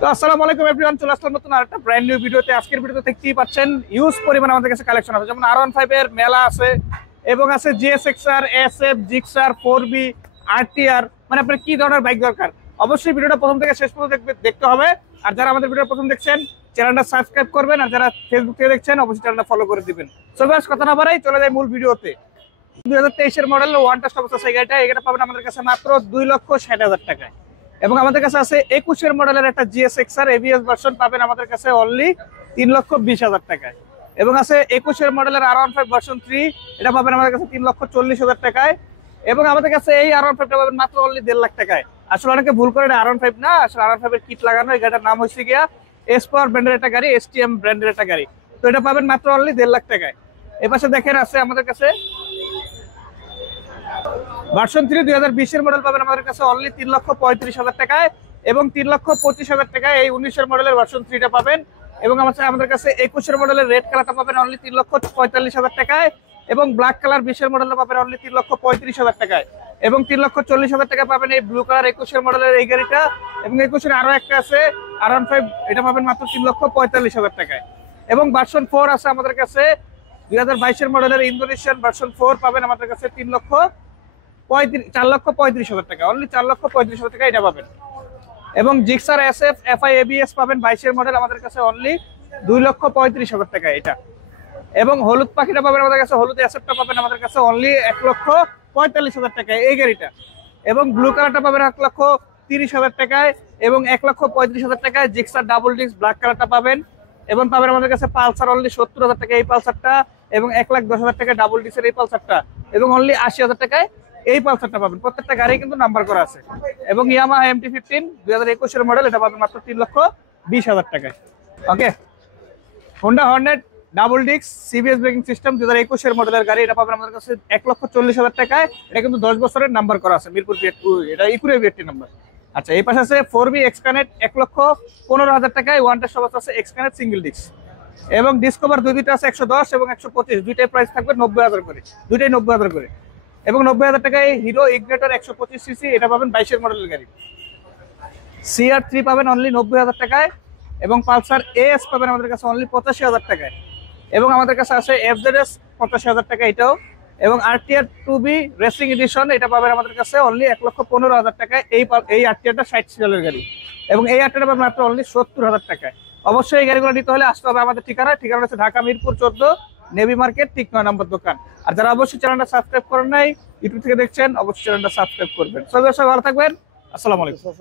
তো আসসালামু আলাইকুম এভরিওয়ান, চলে আসলাম নতুন আরেকটা ব্র্যান্ড নিউ ভিডিওতে। আজকের ভিডিওতে দেখতেই পাচ্ছেন হিউজ পরিমাণ আমাদের কাছে কালেকশন আছে, যেমন R15 এর মেলা আছে এবং আছে GSXR, SF, Gixxer, 4B, RTR। মানে আপনার কি ধরনের বাইক দরকার, অবশ্যই ভিডিওটা প্রথম থেকে শেষ পর্যন্ত দেখতে হবে। আর যারা আমাদের ভিডিও প্রথম দেখছেন চ্যানেলটা সাবস্ক্রাইব করবেন, আর যারা ফেসবুক থেকে দেখছেন অবশ্যই চ্যানেলটা ফলো করে দিবেন। সো ব্যাস কথা না বাড়াই চলে যাই মূল ভিডিওতে। 2023 এর মডেল ওয়ান টাচ অবস্থা আছে এটা পাবেন আমাদের কাছে মাত্র 2,60,000 টাকায়। এবং আমাদের কাছে আছে 21 এর মডেলের একটা GSXR ABS ভার্সন, পাবেন আমাদের কাছে অনলি 3,20,000 টাকায়। এবং আছে 21 এর মডেলের R15 ভার্সন 3, এটা পাবেন আমাদের কাছে 3,40,000 টাকায়। এবং আমাদের কাছে এই R15 টা পাবেন মাত্র অনলি 1.5 লাখ টাকায়। আসলে অনেকে ভুল করে, এটা R15 না, আসলে R15 এর কিট লাগানো। এই গাড়িটার নাম হচ্ছে গিয়া S-Power ব্র্যান্ডের একটা গাড়ি, STM ব্র্যান্ডের একটা গাড়ি। তো এটা পাবেন মাত্র অনলি 1.5 লাখ টাকায়। এই পাশে দেখেন আছে আমাদের কাছে ভার্সন 3 2020 এর মডেল, পাবেন আমাদের কাছে অনলি 3,35,000 টাকায়। এবং 3,25,000 টাকায় এই 19 এর মডেলের ভার্সন 3 টা পাবেন। এবং আমাদের কাছে 21 এর মডেলের রেড কালারটা পাবেন অনলি 3,45,000 টাকায়। এবং ব্ল্যাক কালার 20 এর মডেলটা পাবেন অনলি 3,35,000 টাকায়। এবং 3,40,000 টাকা পাবেন এই ব্লু কালার 21 এর মডেলের এই গাড়িটা। এবং 21 এর আরো একটা আছে R15, এটা পাবেন মাত্র 3,45,000 টাকায়। এবং ভার্সন 4 আছে আমাদের কাছে 2022 এর মডেলের ইন্দোনেশিয়ান ভার্সন 4, পাবেন আমাদের কাছে 4,35,000 টাকা, অনলি 4,35,000 টাকা এটা পাবেন। এবং জিক্সার SF FI ABS পাবেন 22 এর মডেল আমাদের কাছে অনলি 2,35,000 টাকা এটা। এবং হলুদ পাখিটা পাবেন আমাদের কাছে, হলুদ SF-টা পাবেন আমাদের কাছে অনলি 1,45,000 টাকায় এই গাড়িটা। এবং ব্লু কালারটা পাবেন 1,30,000 টাকায়। এবং 1,35,000 টাকায় জিক্সার ডাবল ডিস্ক ব্ল্যাক কালারটা পাবেন। এবং পাবেন আমাদের কাছে পালসার অনলি 70,000 টাকা এই পালসারটা। এবং 1,10,000 টাকা ডাবল ডিস্কের এই পালসারটা। এবং অনলি 80,000 টাকায় এই পালসারটা পাবেন। প্রত্যেকটা গাড়ি কিন্তু নাম্বার করা আছে। এবং ইয়ামাহা MT-15 2021 এর মডেল, এটা পাবেন মাত্র 3,20,000 টাকায়। Okay, Honda Hornet double disc CBS braking system 2021 এর মডেলের গাড়ি, এটা পাবেন আমাদের কাছে 1,40,000 টাকায়। এটা কিন্তু 10 বছরের নাম্বার করা আছে, মিরপুর এটা ইকুরে বিএটি নাম্বার। আচ্ছা, এই পাশে আছে 4B এক্সকানেক্ট 1,15,000 টাকায়, ওয়ান টাচ অবস্থা আছে এক্সকানেক্ট সিঙ্গেল ডিস্ক। এবং ডিসকভার দুইটা আছে 110 এবং 125, দুইটাই প্রাইস থাকবে 90,000 করে, দুইটাই 90,000 করে। এবং 90,000 টাকায় হিরো ইগনিটর 125 সিসি, এটা পাবেন 22 এর মডেলের গাড়ি। CR3 পাবেন অনলি 90,000 টাকায়। এবং পালসার AS পাবেন আমাদের কাছে অনলি 85,000 টাকায়। এবং আমাদের কাছে আছে FZS 85,000 টাকা এটাও। এবং RTR 2B রেসিং এডিশন, এটা পাবেন আমাদের কাছে অনলি 1,15,000 টাকায়। এই RTR-টা 60 সিরিয়ালের গাড়ি। এবং এই RTR-টা পাবেন মাত্র অনলি 70,000 টাকায়। অবশ্যই এই গাড়িগুলো নিতে হলে আসতে হবে আমাদের ঠিকানা হচ্ছে ঢাকা মিরপুর 14 নেভি মার্কেট, ঠিক 9 নম্বর দোকান। আর যারা অবশ্যই চ্যানেলটা সাবস্ক্রাইব করেন নাই, ইউটিউব থেকে দেখছেন, অবশ্যই চ্যানেলটা সাবস্ক্রাইব করবেন। সবাই ভালো থাকবেন, আসসালামু আলাইকুম।